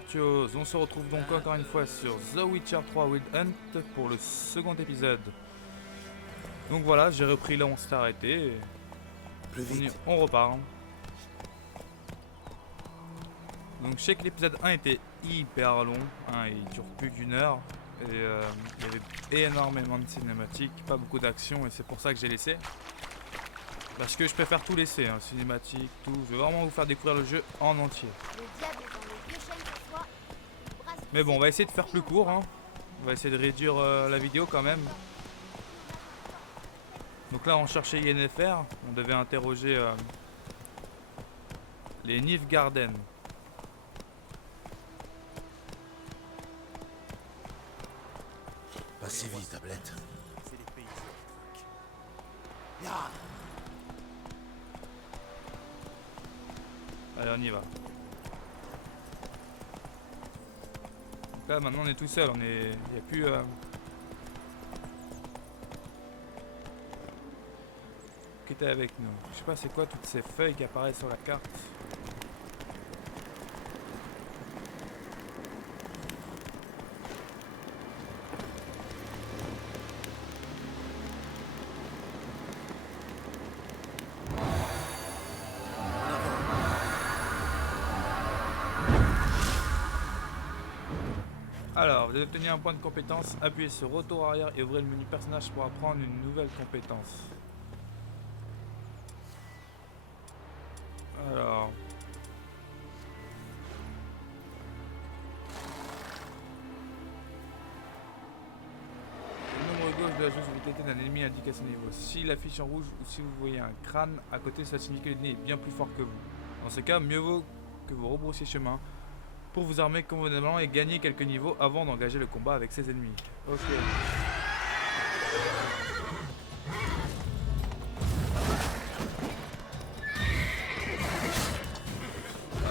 Mortios, on se retrouve donc encore une fois sur The Witcher 3 Wild Hunt pour le second épisode. Donc voilà, j'ai repris là où on s'est arrêté. Plus vite. On repart. Donc je sais que l'épisode 1 était hyper long, hein, il dure plus d'une heure. Et il y avait énormément de cinématiques, pas beaucoup d'action et c'est pour ça que j'ai laissé. Parce que je préfère tout laisser, hein, cinématique, tout. Je veux vraiment vous faire découvrir le jeu en entier. Mais bon, on va essayer de faire plus court, hein. On va essayer de réduire la vidéo quand même. Donc là, on cherchait Yennefer. On devait interroger les Nilfgaarden. Pas si vite, tablette. C'est les pays. Allez, on y va. Donc là, maintenant, on est tout seul. Il n'y a plus... qui était avec nous. Je sais pas c'est quoi toutes ces feuilles qui apparaissent sur la carte. Alors, vous avez obtenu un point de compétence, appuyez sur retour arrière et ouvrez le menu personnage pour apprendre une nouvelle compétence. Alors... le nombre gauche de la jauge de vitalité d'un ennemi indique à son niveau. S'il affiche en rouge ou si vous voyez un crâne à côté, ça signifie que l'ennemi est bien plus fort que vous. Dans ce cas, mieux vaut que vous rebroussiez chemin pour vous armer convenablement et gagner quelques niveaux avant d'engager le combat avec ses ennemis. Ok.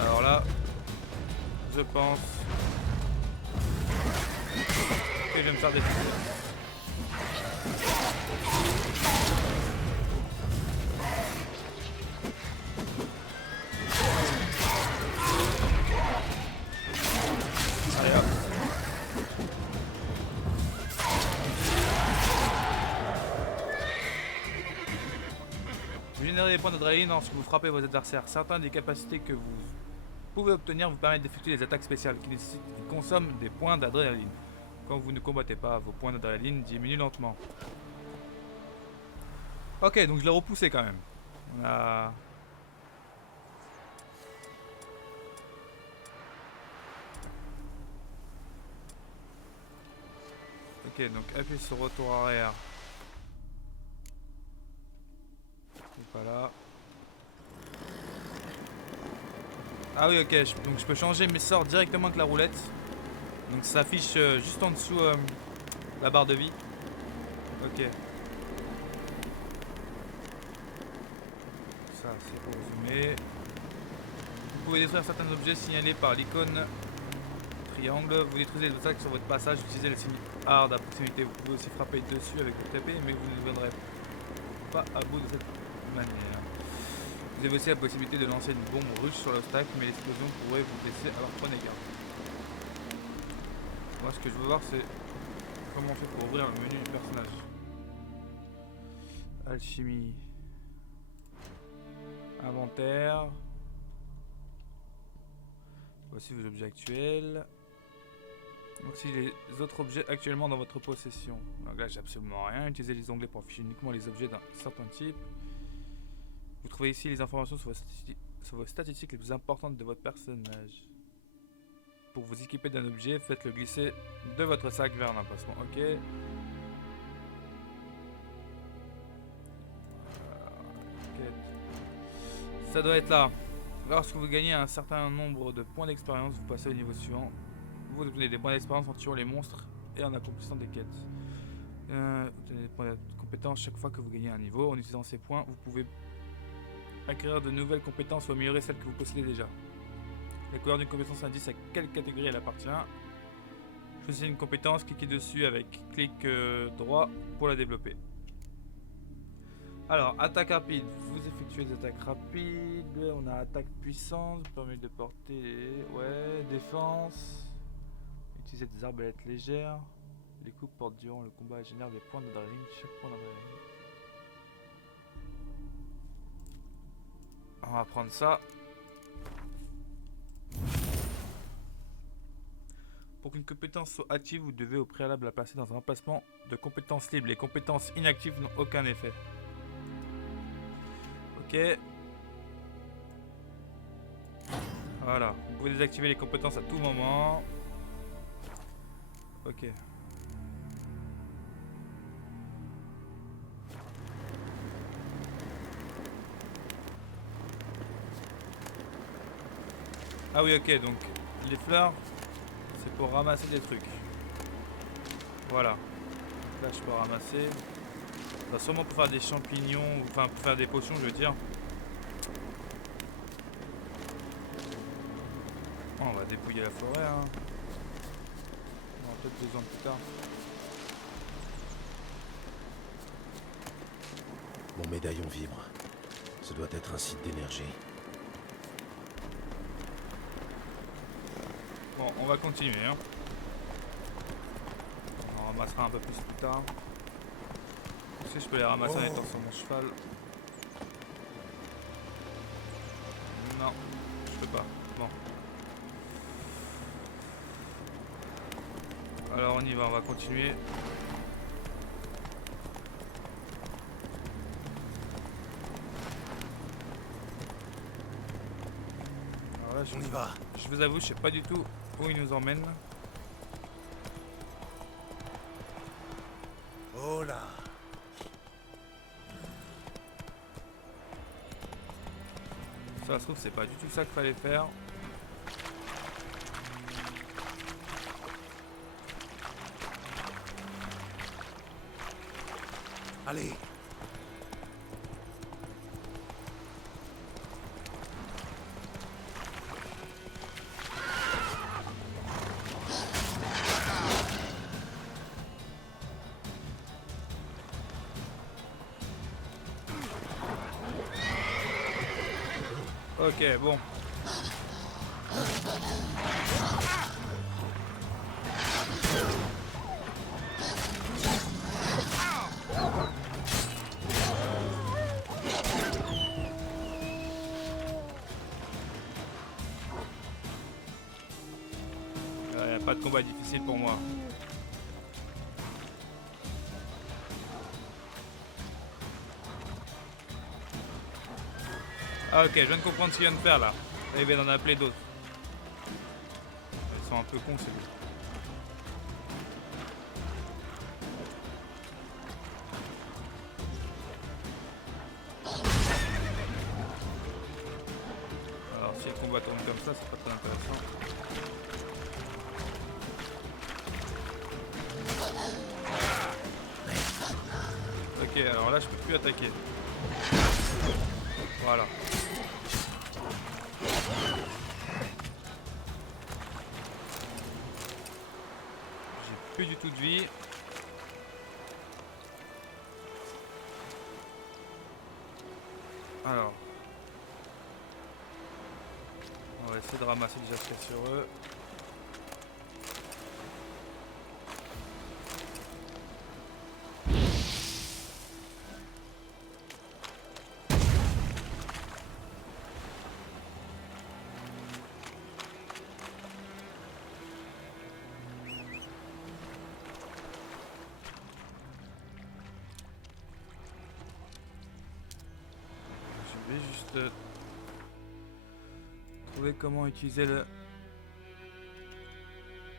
Alors là, je pense que je vais me faire détruire. Allez hop. Vous générez des points d'adrénaline lorsque vous frappez vos adversaires. Certaines des capacités que vous pouvez obtenir vous permettent d'effectuer des attaques spéciales qui consomment des points d'adrénaline. Quand vous ne combattez pas, vos points d'adrénaline diminuent lentement. Ok, donc je l'ai repoussé quand même. On a... Ok, donc appuyez sur retour arrière. C'est pas là. Ah oui, ok, donc je peux changer mes sorts directement avec la roulette. Donc ça s'affiche juste en dessous la barre de vie. Ok. Ça c'est pour résumer. Vous pouvez détruire certains objets signalés par l'icône triangle. Vous détruisez les obstacles sur votre passage, utilisez le signe hard à proximité. Vous pouvez aussi frapper dessus avec votre épée, mais vous ne viendrez pas à bout de cette manière. Vous avez aussi la possibilité de lancer une bombe russe sur l'obstacle, mais l'explosion pourrait vous blesser, alors prenez garde. Moi ce que je veux voir c'est comment on fait pour ouvrir le menu du personnage. Alchimie. Inventaire. Voici vos objets actuels. Voici les autres objets actuellement dans votre possession. Donc là j'ai absolument rien. Utilisez les onglets pour afficher uniquement les objets d'un certain type. Vous trouvez ici les informations sur vos statistiques les plus importantes de votre personnage. Pour vous équiper d'un objet, faites-le glisser de votre sac vers un emplacement. Ok. Ça doit être là. Lorsque vous gagnez un certain nombre de points d'expérience, vous passez au niveau suivant. Vous obtenez des points d'expérience en tuant les monstres et en accomplissant des quêtes. Vous obtenez des points de compétence chaque fois que vous gagnez un niveau. En utilisant ces points, vous pouvez acquérir de nouvelles compétences ou améliorer celles que vous possédez déjà. La couleur d'une compétence indique à quelle catégorie elle appartient. Choisissez une compétence, cliquez dessus avec clic droit pour la développer. Alors, attaque rapide. Vous effectuez des attaques rapides. On a attaque puissance, permet de porter. Ouais, défense. Utilisez des arbalètes légères. Les coups portent durant le combat et génèrent des points d'adrénaline. Chaque point d'adrénaline. On va prendre ça. Pour qu'une compétence soit active, vous devez au préalable la placer dans un emplacement de compétences libres. Les compétences inactives n'ont aucun effet. Ok. Voilà. Vous pouvez désactiver les compétences à tout moment. Ok. Ah oui, ok. Donc, les fleurs, c'est pour ramasser des trucs. Voilà. Donc là, je peux ramasser. Ça va sûrement pour faire des champignons, enfin pour faire des potions, je veux dire. Oh, on va dépouiller la forêt, hein. On aura peut-être besoin plus tard. Mon médaillon vibre. Ce doit être un site d'énergie. Bon, on va continuer, hein. On en ramassera un peu plus tard. Est-ce que je peux les ramasser en étant sur mon cheval? Non, je peux pas. Bon. Alors on y va, on va continuer. Alors là, On y va. Je vous avoue, je sais pas du tout où il nous emmène. Oh là. Ça se trouve, c'est pas du tout ça qu'il fallait faire. Allez. Ok, bon. Y a pas de combat difficile pour moi. Ah ok, je viens de comprendre ce qu'il vient de faire là. Il vient d'en appeler d'autres. Ils sont un peu cons ces deux. Alors si le combat tourne comme ça, c'est pas très intéressant. Ok, alors là je peux plus attaquer. Voilà. J'ai plus du tout de vie. Alors. On va essayer de ramasser déjà ce qu'il y a sur eux. Je vais juste trouver comment utiliser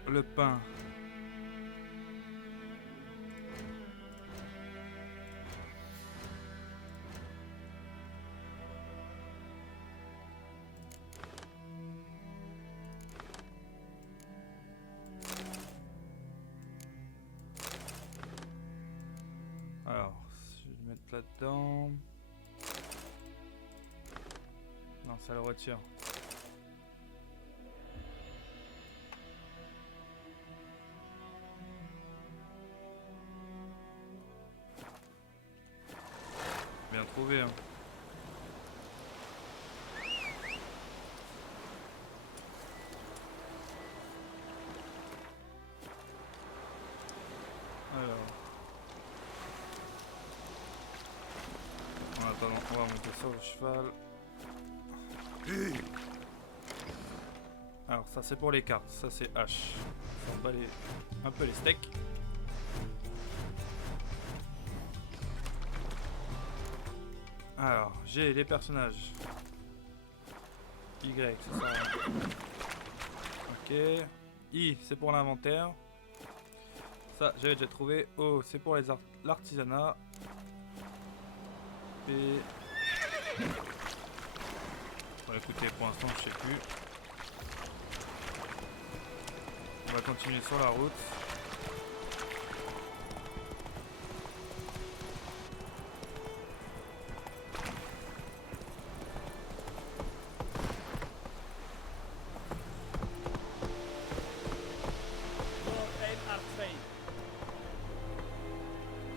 le pain. Alors, je vais le mettre là-dedans. Non, ça le retire. trouver. Hein. Alors. En attendant, on va monter sur le cheval. Alors ça c'est pour les cartes, ça c'est H. On va aller un peu les steaks. Alors, j'ai les personnages. Y, c'est ça. Ok. I, c'est pour l'inventaire. Ça, j'avais déjà trouvé. O, c'est pour l'artisanat. P. Bon, écoutez, pour l'instant, je sais plus. On va continuer sur la route.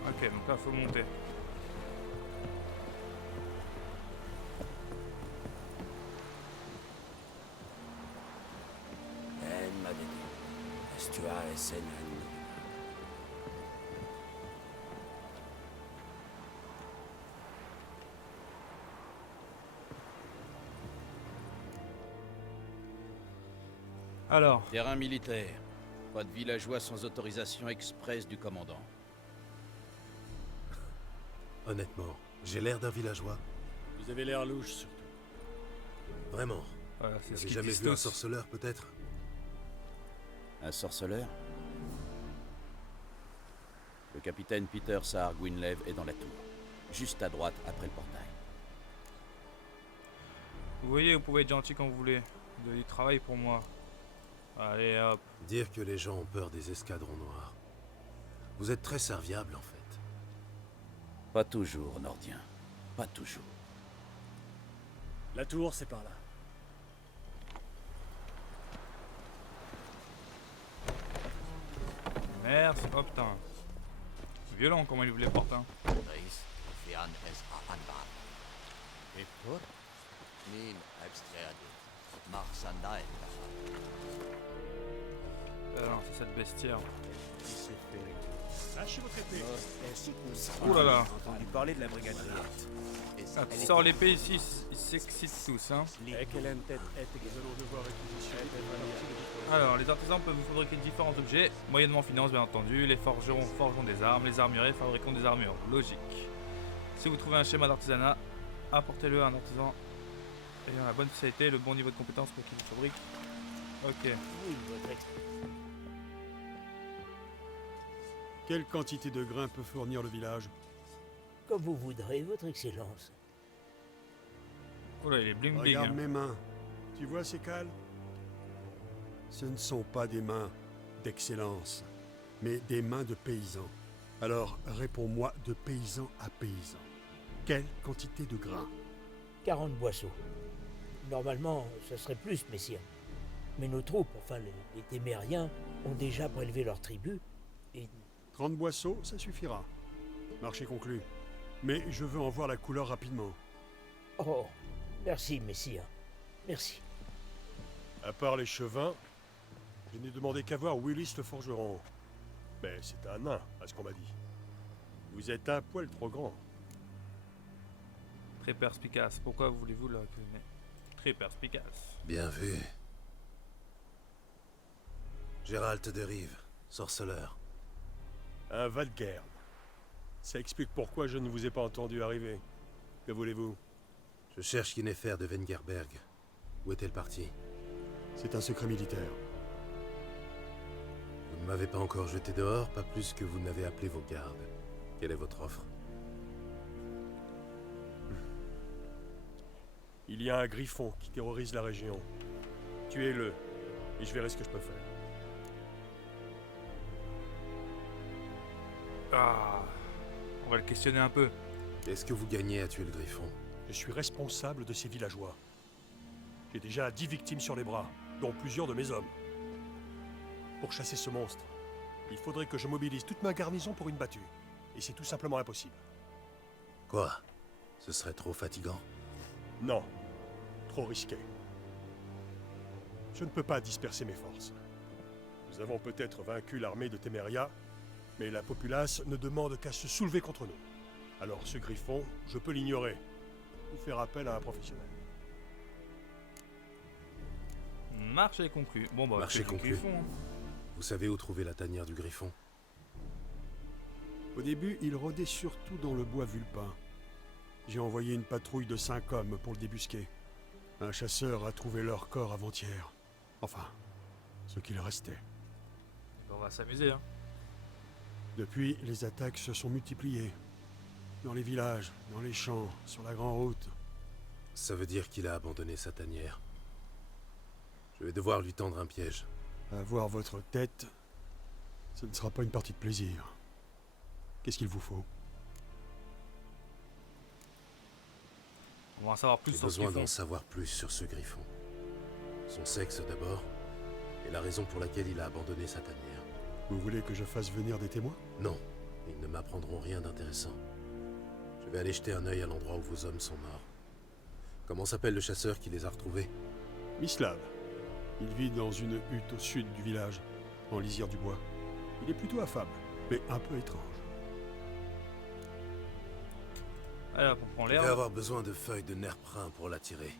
Ok, donc là, faut monter. Alors, Terrain militaire. Pas de villageois sans autorisation express du commandant. Honnêtement, j'ai l'air d'un villageois. Vous avez l'air louche, surtout. Vraiment. voilà, Vous c'est ce n'avez qu'ils jamais disent vu un tous. sorceleur, peut-être? Un sorceleur? Le capitaine Peter Saar Gwynleve est dans la tour. Juste à droite après le portail. Vous voyez, vous pouvez être gentil quand vous voulez. Vous avez du travail pour moi. Allez, hop. Dire que les gens ont peur des escadrons noirs. Vous êtes très serviable, en fait. Pas toujours, Nordien. Pas toujours. La tour, c'est par là. Merci. Oh putain. C'est violent comment il ouvre les portes. Hein. Non, c'est cette bestiaire. Lâchez votre épée. Ouh là là. Entendu parler de la brigaderie. Ah, tu sors l'épée ici, ils s'excitent tous. Hein. Nous allons devoir réquisitionner des valeurs. Alors, les artisans peuvent fabriquer différents objets, moyennement finance bien entendu. Les forgerons forgeront des armes, les armuriers fabriqueront des armures. Logique. Si vous trouvez un schéma d'artisanat, apportez-le à un artisan ayant la bonne spécialité et le bon niveau de compétence pour qu'il le fabrique. Ok. Oui, votre ex. Quelle quantité de grains peut fournir le village? Comme vous voudrez, votre excellence. Oh là, il est bling bling. Regarde Hein. mes mains. Tu vois ces cales? Ce ne sont pas des mains d'excellence, mais des mains de paysans. Alors, réponds-moi de paysan à paysan. Quelle quantité de grains? 40 boisseaux. Normalement, ce serait plus, messire. Mais nos troupes, enfin les témériens, ont déjà prélevé leur tribu et... 30 boisseaux, ça suffira. Marché conclu. Mais je veux en voir la couleur rapidement. Oh, merci, messire. Merci. À part les chevins, je n'ai demandé qu'à voir Willis le forgeron. Mais c'est un nain, à ce qu'on m'a dit. Vous êtes un poil trop grand. Très perspicace. Pourquoi voulez-vous le reconnaître? Très perspicace. Bien vu. Gérald de Rive, sorceleur. Un Valguerme. Ça explique pourquoi je ne vous ai pas entendu arriver. Que voulez-vous? Je cherche Yennefer de Wengerberg. Où est-elle partie? C'est un secret militaire. Vous ne m'avez pas encore jeté dehors, pas plus que vous n'avez appelé vos gardes. Quelle est votre offre? Il y a un griffon qui terrorise la région. Tuez-le, et je verrai ce que je peux faire. Ah, on va le questionner un peu. Qu'est-ce que vous gagnez à tuer le griffon? Je suis responsable de ces villageois. J'ai déjà 10 victimes sur les bras, dont plusieurs de mes hommes. Pour chasser ce monstre, il faudrait que je mobilise toute ma garnison pour une battue. Et c'est tout simplement impossible. Quoi? Ce serait trop fatigant. Non. Trop risqué. Je ne peux pas disperser mes forces. Nous avons peut-être vaincu l'armée de Téméria, mais la populace ne demande qu'à se soulever contre nous. Alors ce griffon, je peux l'ignorer. Ou faire appel à un professionnel. Marché conclu. Bon bah, Marché c'est du conclu. Griffon, hein. Vous savez où trouver la tanière du griffon? Au début, il rôdait surtout dans le bois vulpin. J'ai envoyé une patrouille de 5 hommes pour le débusquer. Un chasseur a trouvé leur corps avant-hier. Enfin, ce qu'il restait. On va s'amuser, hein. Depuis, les attaques se sont multipliées. Dans les villages, dans les champs, sur la grande route. Ça veut dire qu'il a abandonné sa tanière. Je vais devoir lui tendre un piège. Avoir votre tête, ce ne sera pas une partie de plaisir. Qu'est-ce qu'il vous faut? On va en savoir plus J'ai sur ce besoin qu'ils font. d'en savoir plus sur ce griffon. Son sexe d'abord, et la raison pour laquelle il a abandonné sa tanière. Vous voulez que je fasse venir des témoins? Non, ils ne m'apprendront rien d'intéressant. Je vais aller jeter un œil à l'endroit où vos hommes sont morts. Comment s'appelle le chasseur qui les a retrouvés? Mislav. Il vit dans une hutte au sud du village, en lisière du bois. Il est plutôt affable, mais un peu étrange. Allez hop, on prend Je vais l'air. avoir besoin de feuilles de nerprin pour l'attirer.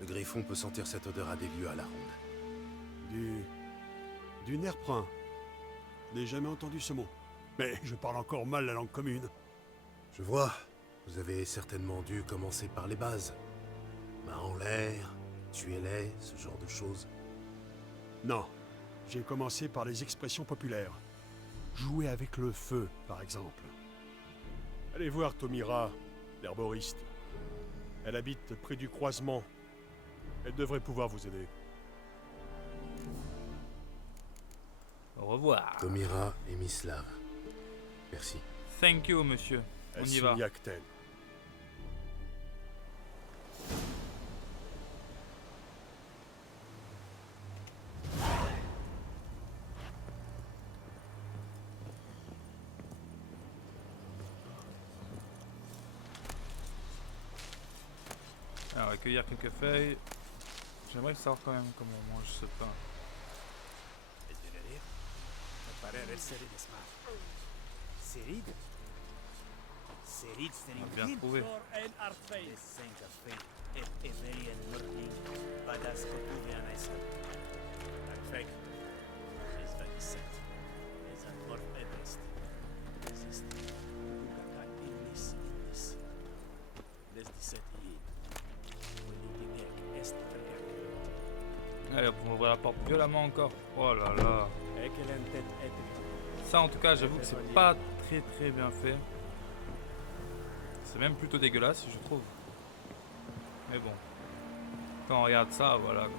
Le griffon peut sentir cette odeur à des lieues à la ronde. Du nerprin. Je n'ai jamais entendu ce mot. Mais je parle encore mal la langue commune. Je vois, vous avez certainement dû commencer par les bases. Main en l'air, tuez-les, ce genre de choses. Non, j'ai commencé par les expressions populaires. Jouer avec le feu, par exemple. Allez voir Tomira, l'herboriste. Elle habite près du croisement. Elle devrait pouvoir vous aider. Au revoir. Tomira et Mislav. Merci. Thank you, monsieur. On y va. Yakten. Alors, recueillir quelques feuilles. J'aimerais savoir quand même comment on mange ce pain. On a bien trouvé. Allez, hop, on va ouvrir la porte violemment encore. Oh là là. Ça, en tout cas, j'avoue que c'est pas très bien fait. C'est même plutôt dégueulasse, je trouve. Mais bon. Quand on regarde ça, voilà quoi.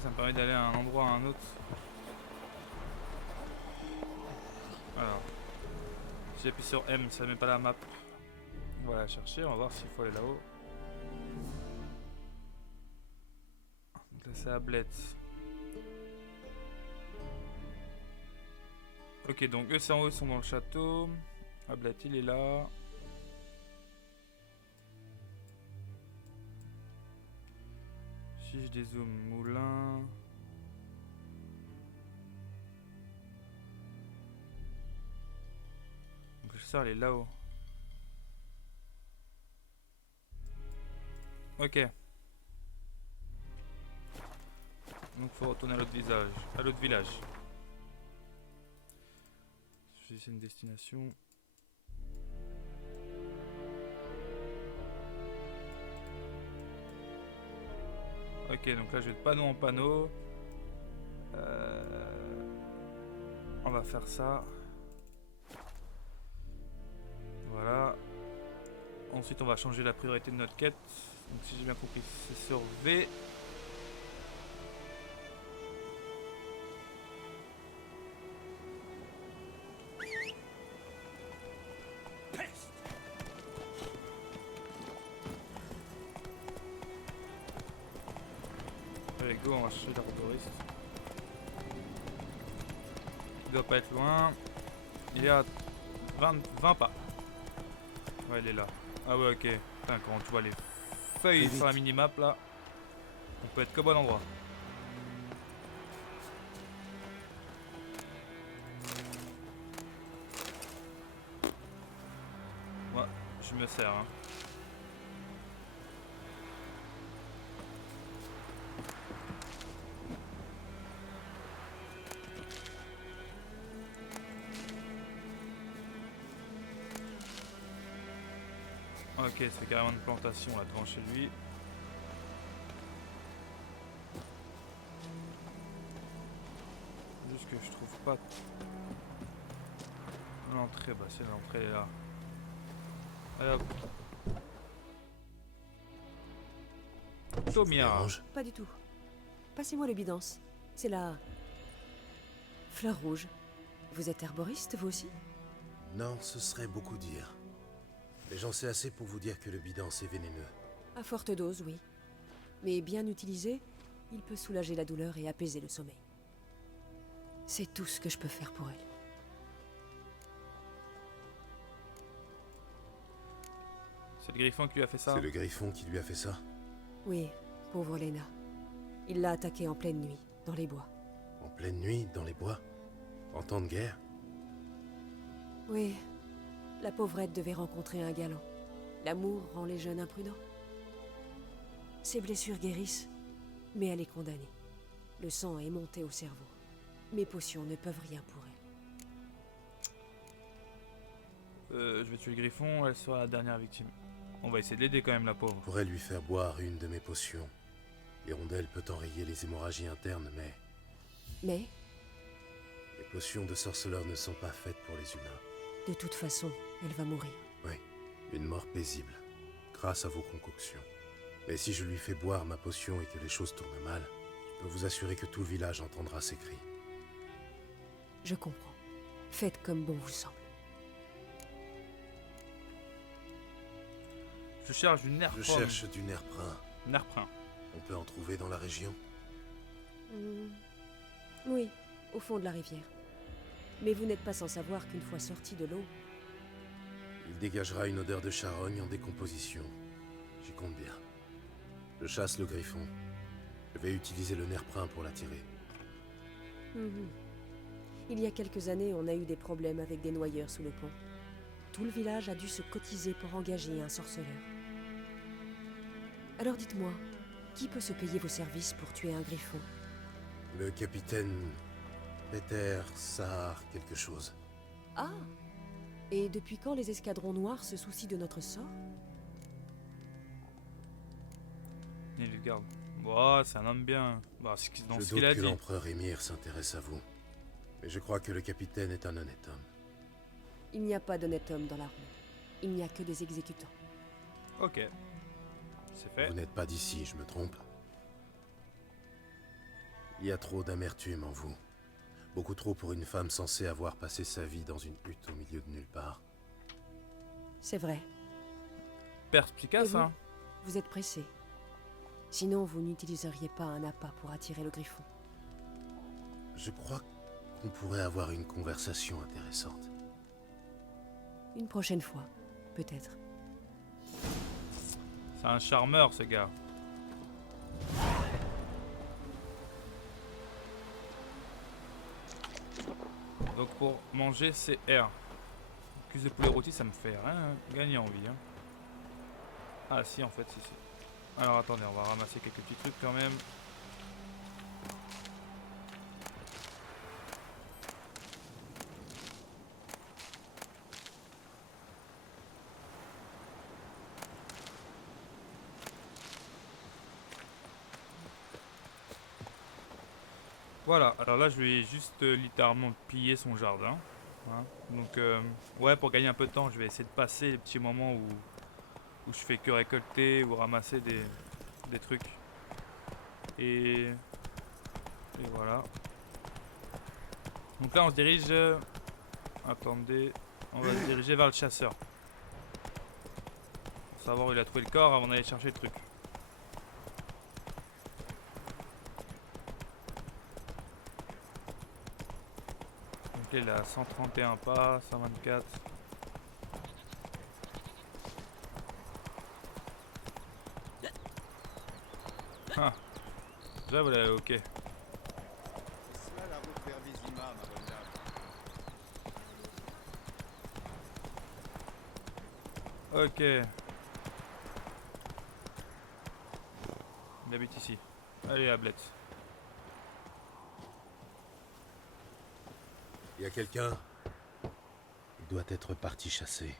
Ça me permet d'aller à un endroit à un autre. Alors, si j'appuie sur M, ça met pas la map. On va la chercher, on va voir s'il faut aller là-haut. Donc là c'est Ablette. Ok, donc eux c'est en haut, ils sont dans le château. Ablette il est là. Si je dézoome, moulin. Donc le chasseur il est là-haut. Ok. Donc faut retourner à l'autre visage, à l'autre village. C'est une destination. Ok, donc là je vais de panneau en panneau. On va faire ça. Voilà. Ensuite on va changer la priorité de notre quête. Donc si j'ai bien compris, c'est sur V. on va chercher l'arboriste. Il doit pas être loin. Il est à 20 pas. Ouais, il est là. Ah ouais, ok. Putain, quand tu vois les feuilles sur la minimap là, on peut être qu'au bon endroit. Moi, je me sers. Hein. Ok, c'est carrément une plantation là devant chez lui. Juste que je trouve pas l'entrée. Bah c'est l'entrée elle est là. Allez hop. Tomia. Dérange? Pas du tout. Passez-moi le bidance. C'est la... fleur rouge. Vous êtes herboriste, vous aussi? Non, ce serait beaucoup dire. Mais j'en sais assez pour vous dire que le bidance est vénéneux. À forte dose, oui. Mais bien utilisé, il peut soulager la douleur et apaiser le sommeil. C'est tout ce que je peux faire pour elle. C'est le griffon qui lui a fait ça. C'est le griffon qui lui a fait ça? Oui, pauvre Lena. Il l'a attaquée en pleine nuit, dans les bois. En pleine nuit, dans les bois? En temps de guerre? Oui, la pauvrette devait rencontrer un galant. L'amour rend les jeunes imprudents. Ses blessures guérissent, mais elle est condamnée. Le sang est monté au cerveau. Mes potions ne peuvent rien pour elle. Je vais tuer le griffon, elle sera la dernière victime. On va essayer de l'aider quand même la pauvre. Je pourrais lui faire boire une de mes potions. L'hirondelle peut enrayer les hémorragies internes, mais Mais, les potions de sorceleur ne sont pas faites pour les humains. de toute façon, elle va mourir. Oui, une mort paisible, grâce à vos concoctions. Mais si je lui fais boire ma potion et que les choses tournent mal, je peux vous assurer que tout le village entendra ses cris. Je comprends. Faites comme bon vous semble. Je cherche du nerf. Je cherche du nerprin. Nerprin. On peut en trouver dans la région? Oui, au fond de la rivière. Mais vous n'êtes pas sans savoir qu'une fois sorti de l'eau, Il dégagera une odeur de charogne en décomposition. J'y compte bien. Je chasse le griffon. Je vais utiliser le nerprin pour l'attirer. il y a quelques années, on a eu des problèmes avec des noyeurs sous le pont. Tout le village a dû se cotiser pour engager un sorceleur. Alors dites-moi, qui peut se payer vos services pour tuer un griffon? Le capitaine Peter Sahar quelque chose. Ah! Et depuis quand les escadrons noirs se soucient de notre sort? Nilfgaard. Bon, c'est un homme bien. Bah, dans Je ce qu'il doute a que dit. l'empereur Émir s'intéresse à vous. Mais je crois que le capitaine est un honnête homme. Il n'y a pas d'honnête homme dans l'armée. Il n'y a que des exécutants. Ok. C'est fait. Vous n'êtes pas d'ici, je me trompe? Il y a trop d'amertume en vous. Beaucoup trop pour une femme censée avoir passé sa vie dans une hutte au milieu de nulle part. C'est vrai. Perspicace, Et vous hein. Vous êtes pressé. Sinon, vous n'utiliseriez pas un appât pour attirer le griffon. Je crois qu'on pourrait avoir une conversation intéressante. Une prochaine fois, peut-être. C'est un charmeur, ce gars. Donc pour manger, c'est R. Cuisse de poulet rôti, ça me fait rien gagner en vie. Hein. Ah si, en fait, si. Alors attendez, on va ramasser quelques petits trucs quand même. Voilà, alors là je vais juste littéralement piller son jardin. Hein. Donc ouais, pour gagner un peu de temps, je vais essayer de passer les petits moments où je fais que récolter ou ramasser des trucs. Et voilà. Donc là on se dirige... attendez, on va se diriger vers le chasseur. Pour savoir où il a trouvé le corps avant d'aller chercher le truc. Donc là, il est à 131 pas, 124. Ah. Déjà, voilà, ok. C'est cela la route vers Vizima, ma bonne dame. Ok. Il habite ici. Allez, Ablette. Il y a quelqu'un? Il doit être parti chasser.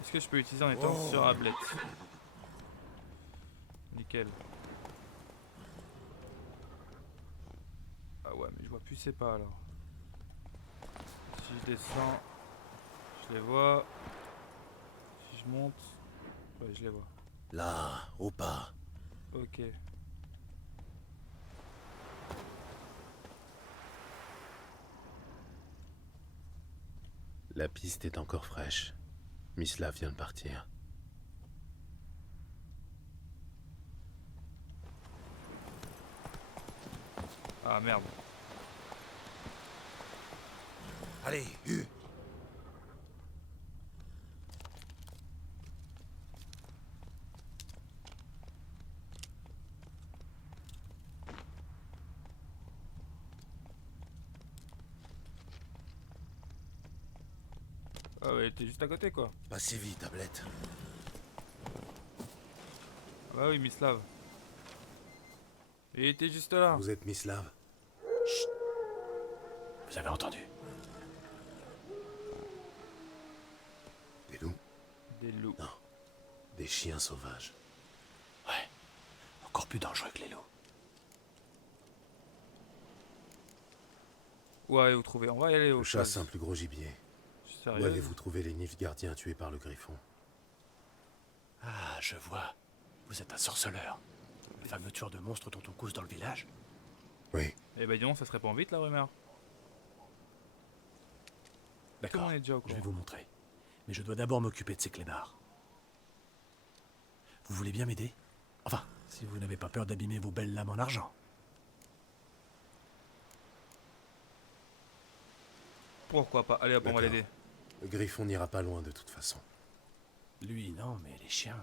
Est-ce que je peux utiliser en étant sur Ablette? Nickel. Ah ouais, mais je vois plus ses pas alors. Si je descends, je les vois. Si je monte, ouais, je les vois. Là, au pas. Ok. La piste est encore fraîche. Mislav vient de partir. Ah merde. Allez, Hu! Ah ouais, t'es juste à côté quoi. Passez vite, tablette. Ah bah oui, Mislav. Il était juste là. Vous êtes Mislav? Vous avez entendu? Des loups? Des loups. Non. Des chiens sauvages. Ouais. Encore plus dangereux que les loups. Ouais, vous trouvez. On va y aller au Je chasse un plus gros gibier. Où Sérieux? allez-vous trouver les Nilfgaardiens tués par le Griffon? Ah, je vois. Vous êtes un sorceleur. Le fameux tueur de monstres dont on cause dans le village. Oui. Eh ben dis donc, ça se répand vite la rumeur. Tout le D'accord, monde est déjà au je courant. vais vous montrer. Mais je dois d'abord m'occuper de ces clébards. Vous voulez bien m'aider? Enfin, si vous n'avez pas peur d'abîmer vos belles lames en argent. Pourquoi pas? Allez hop, on va D'accord. l'aider. Le Griffon n'ira pas loin de toute façon. Lui, non, mais les chiens...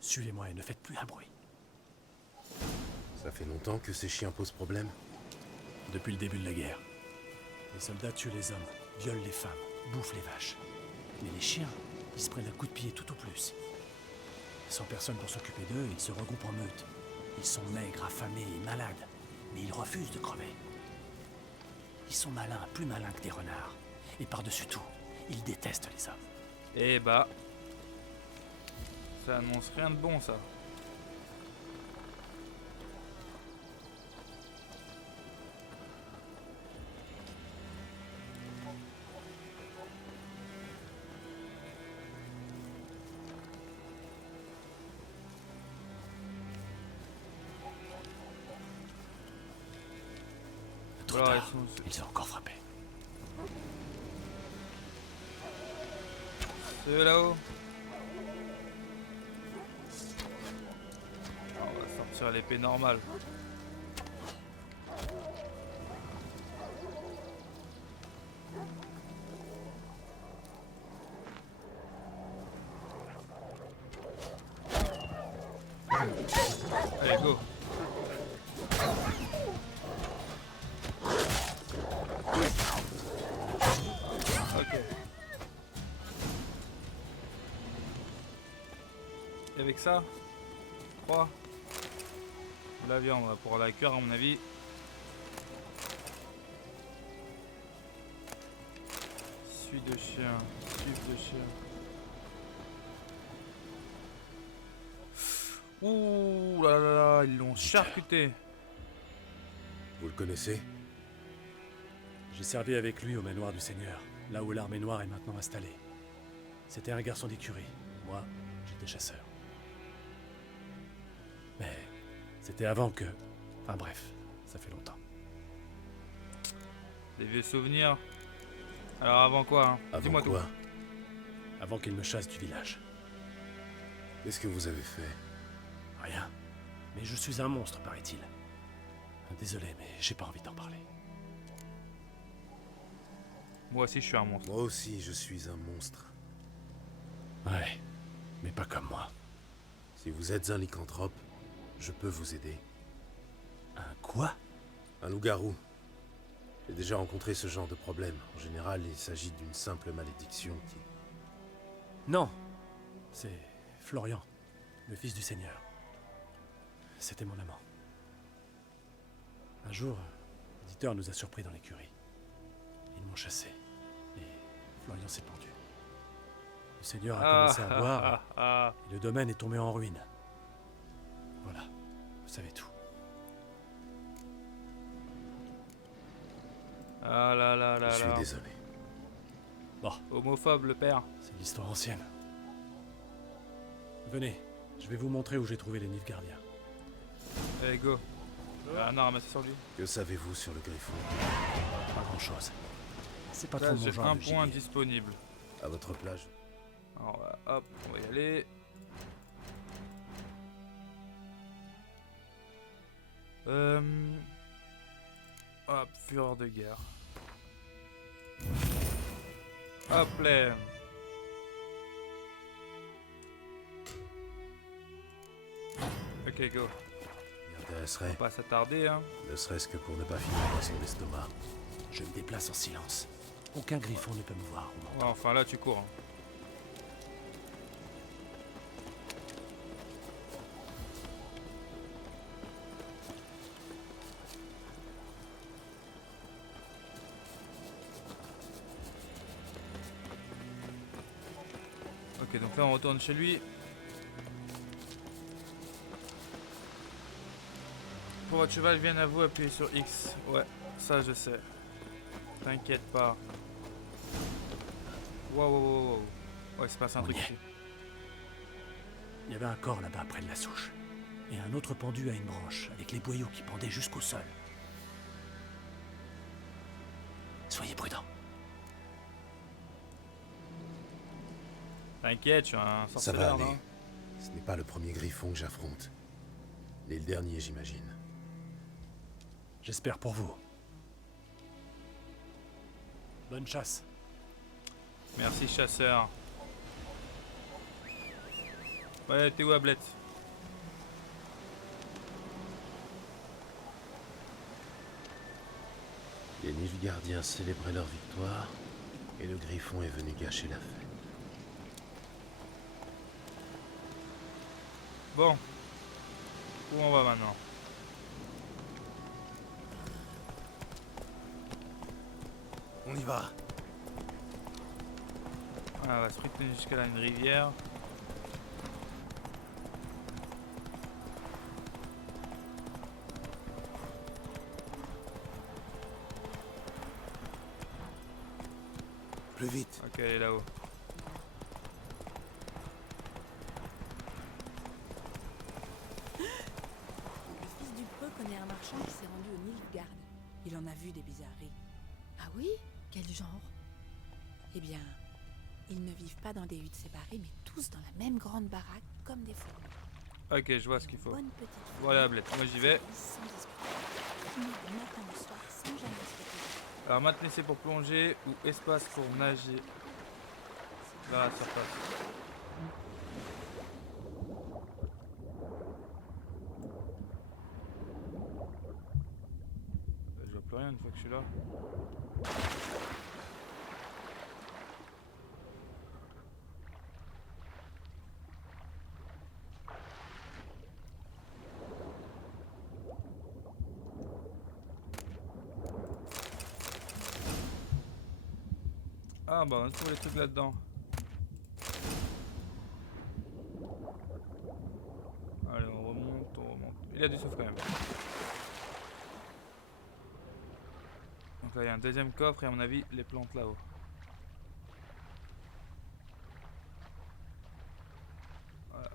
Suivez-moi et ne faites plus un bruit. Ça fait longtemps que ces chiens posent problème? Depuis le début de la guerre. Les soldats tuent les hommes, violent les femmes, bouffent les vaches. Mais les chiens, ils se prennent un coup de pied tout au plus. Sans personne pour s'occuper d'eux, ils se regroupent en meute. Ils sont maigres, affamés et malades, mais ils refusent de crever. Ils sont malins, plus malins que des renards. Et par-dessus tout, ils détestent les hommes. Eh bah. Ça annonce rien de bon ça. Trop Alors, tard, ils sont- ils ont encore frappé. Ceux là-haut. On va sortir l'épée normale. Allez, go. Ok. Et avec ça, 3. La viande, on va pouvoir la cuire à mon avis. Suite de chien, suite de chien. Ouh là là là, ils l'ont charcuté. Vous le connaissez? J'ai servi avec lui au manoir du Seigneur, là où l'armée noire est maintenant installée. C'était un garçon d'écurie. Moi, j'étais chasseur. Mais c'était avant que... Enfin bref, ça fait longtemps. Des vieux souvenirs. Alors avant quoi hein? Avant Dis-moi tout. quoi? avant qu'il me chasse du village. Qu'est-ce que vous avez fait? Rien. Mais je suis un monstre, paraît-il. Désolé, mais j'ai pas envie d'en parler. Moi aussi, je suis un monstre. Moi aussi, je suis un monstre. Ouais, mais pas comme moi. Si vous êtes un lycanthrope, je peux vous aider. Un quoi? Un loup-garou. J'ai déjà rencontré ce genre de problème. En général, il s'agit d'une simple malédiction qui... Non. C'est Florian, le fils du Seigneur. C'était mon amant. Un jour, l'éditeur nous a surpris dans l'écurie. Ils m'ont chassé. Et Florian s'est pendu. Le Seigneur a commencé à boire. Et le domaine est tombé en ruine. Voilà. Vous savez tout. Ah là là là Je suis là. désolé. Bon, Homophobe, le père. c'est de l'histoire ancienne. Venez, je vais vous montrer où j'ai trouvé les Nilfgaardiens. Allez, go. Ah non, ramasser sur lui. Que savez-vous sur le griffon? Pas grand-chose. C'est pas Là, trop mon j'ai genre un de point gibier. disponible. À votre plage. Alors, hop, on va y aller. Hop, fureur de guerre. Hop là. Ok, go. Il m'intéresserait, Pas s'attarder, hein. ne serait-ce que pour ne pas finir dans son estomac. Je me déplace en silence. Aucun griffon ne peut me voir. Ouais, enfin là, tu cours. Hein. Ok, donc là on retourne chez lui. Pour votre cheval, vienne à vous, appuyez sur X. Ouais, ça je sais. T'inquiète pas. Wow, wow, wow, wow. Ouais, c'est passé un On truc y est. ici. Il y avait un corps là-bas près de la souche. Et un autre pendu à une branche, avec les boyaux qui pendaient jusqu'au sol. Soyez prudents. T'inquiète, je suis un Ça sorceleur, va aller. non? Ce n'est pas le premier griffon que j'affronte. Ni le dernier, j'imagine. J'espère pour vous. Bonne chasse. Merci, chasseur. Ouais, t'es où, Ablette? Les Nilfgaardiens célébraient leur victoire, et le griffon est venu gâcher la fête. Bon. Où on va maintenant? On y va. Ah, on va sprinter jusqu'à là, une rivière. Plus vite. Ok, elle est là-haut. Le fils du Preux connaît un marchand qui s'est rendu au Nilfgaard. Il en a vu des bizarreries. Ah oui? Quel genre? Eh bien, ils ne vivent pas dans des huttes séparées, mais tous dans la même grande baraque, comme des fourmis. Ok, je vois ce qu'il faut. Bonne petite famille. Voilà, Ablette, moi j'y vais. Sans discuter. Finir du matin au soir sans jamais se reposer. Alors, maintenez c'est pour plonger ou espace pour nager. Là, à la surface. Je vois plus rien une fois que je suis là. Ah bah on trouve les trucs là-dedans. Allez on remonte, on remonte. Il a du souffle quand même. Donc là il y a un deuxième coffre et à mon avis les plantes là-haut. Voilà.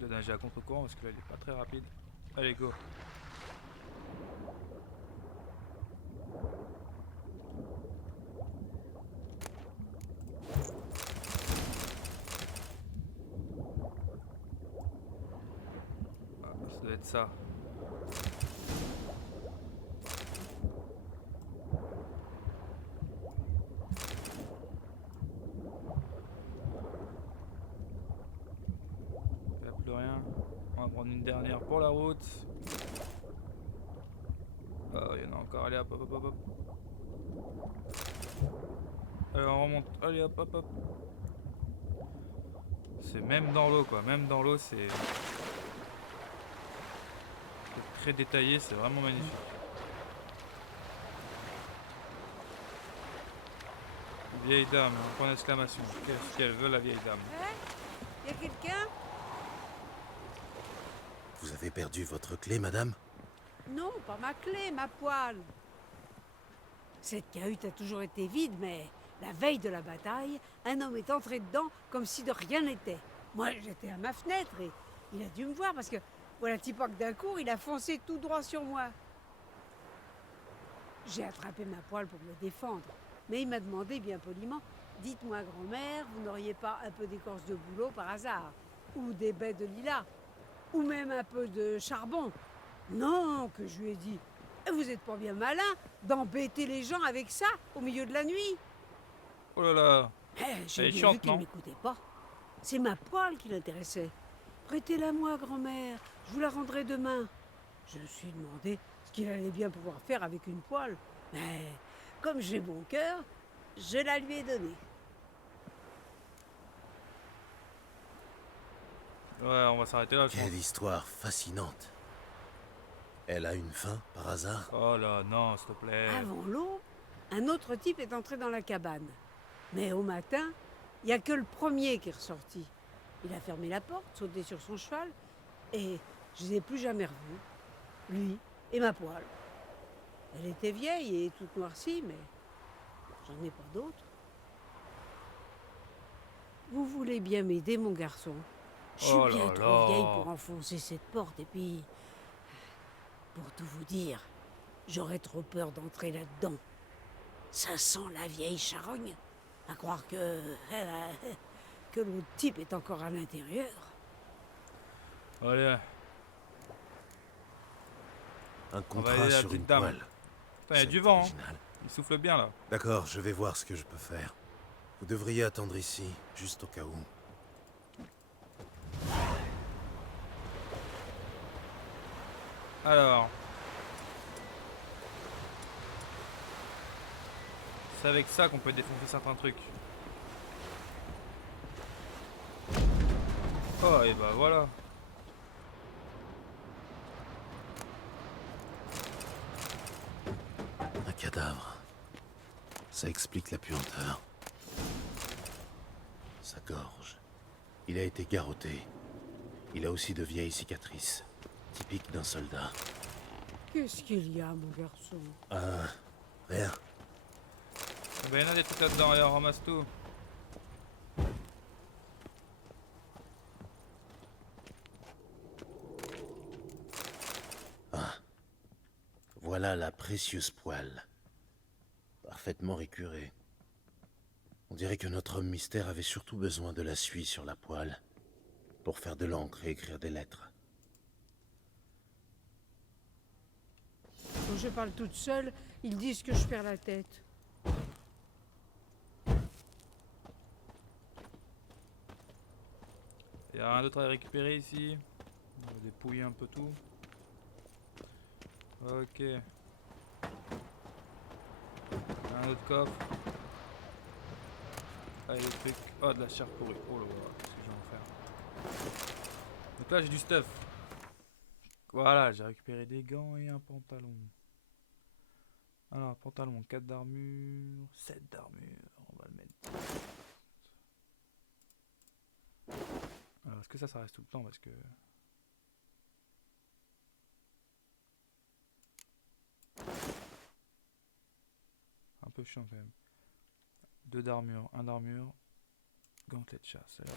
De nager à contre-courant parce que là il est pas très rapide. Allez go. être ça. Il n'y a plus rien. On va prendre une dernière pour la route. Ah, il y en a encore. Allez hop hop hop hop. Allez, on remonte. Allez hop hop hop. C'est même dans l'eau quoi. Même dans l'eau c'est très détaillé. C'est vraiment magnifique. Vieille dame, un point d'exclamation. Qu'est-ce qu'elle veut la vieille dame? Y a quelqu'un? Vous avez perdu votre clé, madame? Non, pas ma clé, ma poêle. Cette cahute a toujours été vide, mais la veille de la bataille, un homme est entré dedans comme si de rien n'était. Moi, j'étais à ma fenêtre et il a dû me voir parce que, voilà, petit pas que d'un coup, il a foncé tout droit sur moi. J'ai attrapé ma poêle pour me défendre, mais il m'a demandé bien poliment, « Dites-moi, grand-mère, vous n'auriez pas un peu d'écorce de bouleau par hasard? Ou des baies de lilas? Ou même un peu de charbon? » Non, que je lui ai dit. Vous êtes pas bien malin d'embêter les gens avec ça au milieu de la nuit. Oh là là. J'ai est bien chiante, vu qu'il non? m'écoutait pas. C'est ma poêle qui l'intéressait. Prêtez-la moi, grand-mère. Je vous la rendrai demain. Je me suis demandé ce qu'il allait bien pouvoir faire avec une poêle. Mais comme j'ai bon cœur, je la lui ai donnée. Ouais, on va s'arrêter là. Je pense. Quelle histoire fascinante. Elle a une fin, par hasard? Oh là, non, s'il te plaît. Avant l'aube, un autre type est entré dans la cabane. Mais au matin, il n'y a que le premier qui est ressorti. Il a fermé la porte, sauté sur son cheval, et je ne les ai plus jamais revus. Lui et ma poêle. Elle était vieille et toute noircie, mais j'en ai pas d'autres. Vous voulez bien m'aider, mon garçon? Je suis Oh là bien trop là. vieille pour enfoncer cette porte, et puis... Pour tout vous dire, j'aurais trop peur d'entrer là-dedans. Ça sent la vieille charogne. À croire que l'autre type est encore à l'intérieur. Allez. Un On va contrat aider la sur petite une dame. poêle. Putain, il y a C'est du vent. Hein. original. Il souffle bien là. D'accord, je vais voir ce que je peux faire. Vous devriez attendre ici, juste au cas où. Alors. C'est avec ça qu'on peut défoncer certains trucs. Oh, et bah voilà. Un cadavre. Ça explique la puanteur. Sa gorge. Il a été garrotté. Il a aussi de vieilles cicatrices. Typiques d'un soldat. Qu'est-ce qu'il y a, mon garçon? Rien. Ben, il y en a des trucs là-dedans, allez, on ramasse tout. Voilà la précieuse poêle. Parfaitement récurée. On dirait que notre homme mystère avait surtout besoin de la suie sur la poêle. Pour faire de l'encre et écrire des lettres. Quand je parle toute seule, ils disent que je perds la tête. Il y a rien d'autre à récupérer ici. On va dépouiller un peu tout. Ok. Un autre coffre. Ah, des trucs. Oh, de la chair pourrie. Oh là là, qu'est-ce que je vais en faire? Donc là, j'ai du stuff. Voilà, j'ai récupéré des gants et un pantalon. Alors, pantalon, 4 d'armure, 7 d'armure. On va le mettre. Alors, est-ce que ça reste tout le temps? Parce que. Un peu chiant quand même. 2 d'armure, 1 d'armure, gantelet de chasse. Allez, hop.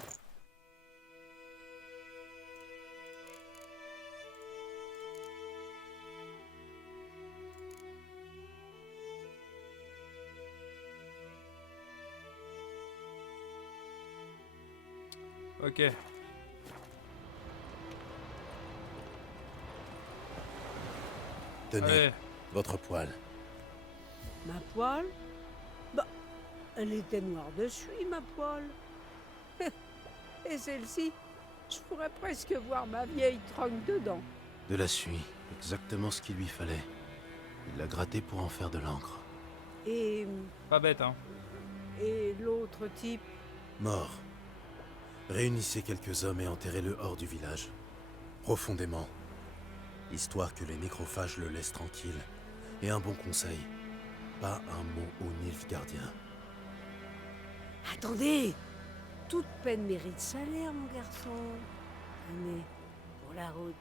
Ok. Tenez, Allez, votre poêle. Ma poêle? Bah, elle était noire de suie, ma poêle. Et celle-ci, je pourrais presque voir ma vieille tronque dedans. De la suie, exactement ce qu'il lui fallait. Il l'a grattée pour en faire de l'encre. Et pas bête, hein. l'autre type? Mort. Réunissez quelques hommes et enterrez-le hors du village. Profondément. Histoire que les nécrophages le laissent tranquille. Et un bon conseil. Pas un mot aux Nilfgaardiens. Attendez! Toute peine mérite salaire, mon garçon. Tenez, pour la route.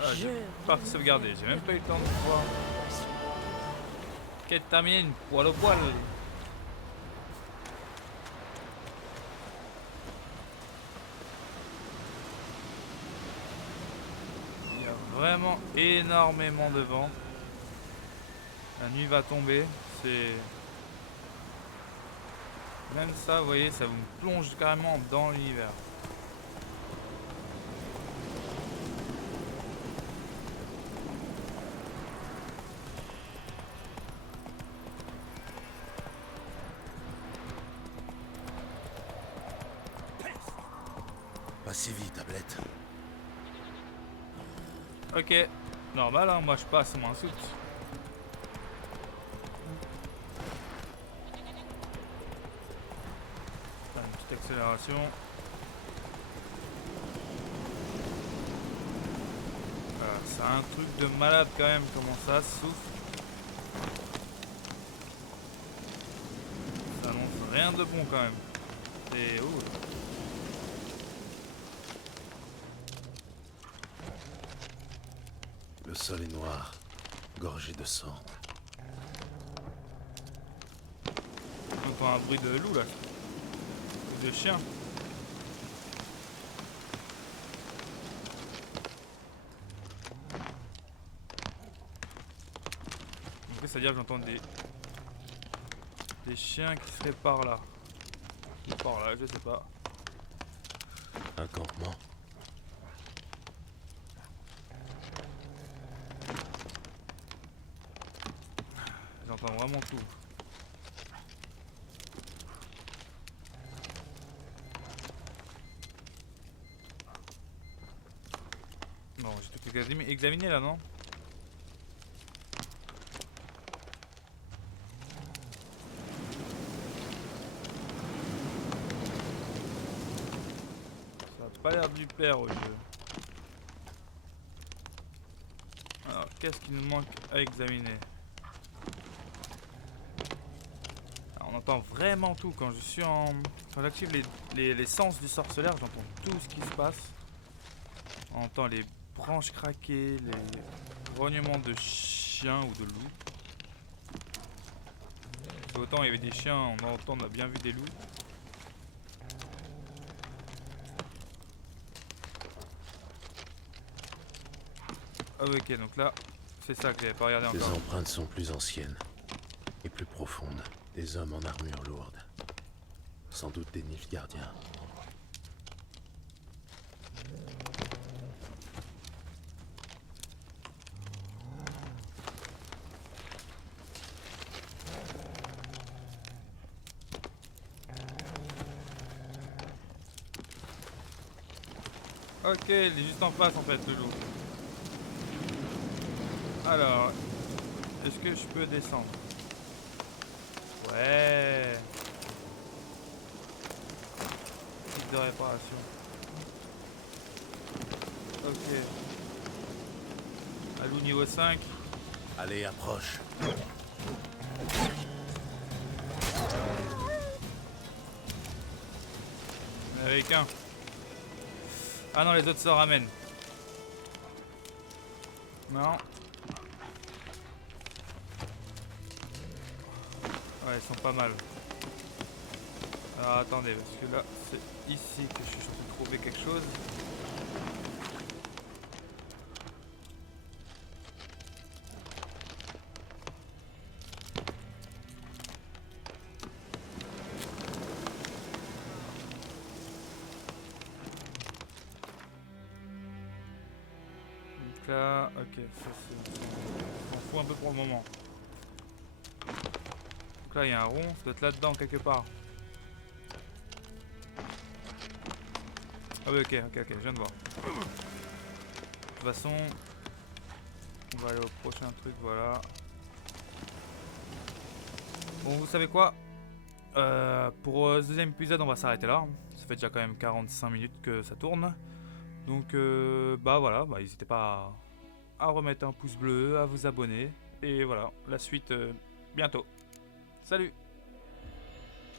Ah, j'ai pas sauvegardé, j'ai même pas eu le temps de voir. Quête terminée, poil au poil. Il y a vraiment énormément de vent. La nuit va tomber, c'est... Même ça, vous voyez, ça vous plonge carrément dans l'univers. Pas si vite, tablette. Ok, normal, hein, moi je passe moins soute. Une petite accélération. Voilà, c'est un truc de malade quand même, comment ça souffle. Ça annonce rien de bon quand même. C'est ouf. Le sol est noir, gorgé de sang. On entend un bruit de loup là. De chien. Donc ça veut dire que j'entends des chiens qui seraient par là. Ou par là, je sais pas. Un campement. J'entends vraiment tout. Bon, j'ai tout examiné là, non? Ça a pas l'air de lui plaire au jeu. Alors, qu'est-ce qu'il nous manque à examiner? Alors, on entend vraiment tout quand je suis en... Quand j'active les sens du sorceleur, j'entends tout ce qui se passe. On entend les branches craquer, les grognements de chiens ou de loups. Autant il y avait des chiens, on a bien vu des loups. Ah ok, donc là, c'est ça que j'avais pas regardé Les encore. empreintes sont plus anciennes et plus profondes. Des hommes en armure lourde. Sans doute des Nilfgaardiens. Ok, il est juste en face en fait, le loup. Alors, est-ce que je peux descendre? Ouais. Kit de réparation. Ok. À loup niveau 5. Allez, approche. Avec un. Ah non, les autres se ramènent. Non. Ouais, ils sont pas mal. Alors attendez, parce que là, c'est ici que je suis censé trouver quelque chose. ok, ça c'est... On s'en fout un peu pour le moment. Donc là il y a un rond, ça doit être là-dedans quelque part. Ah oui, ok, je viens de voir. De toute façon, on va aller au prochain truc, voilà. Bon, vous savez quoi? Pour ce deuxième épisode, on va s'arrêter là. Ça fait déjà quand même 45 minutes que ça tourne. Donc, bah voilà, bah, n'hésitez pas à remettre un pouce bleu, à vous abonner. Et voilà, la suite bientôt. Salut!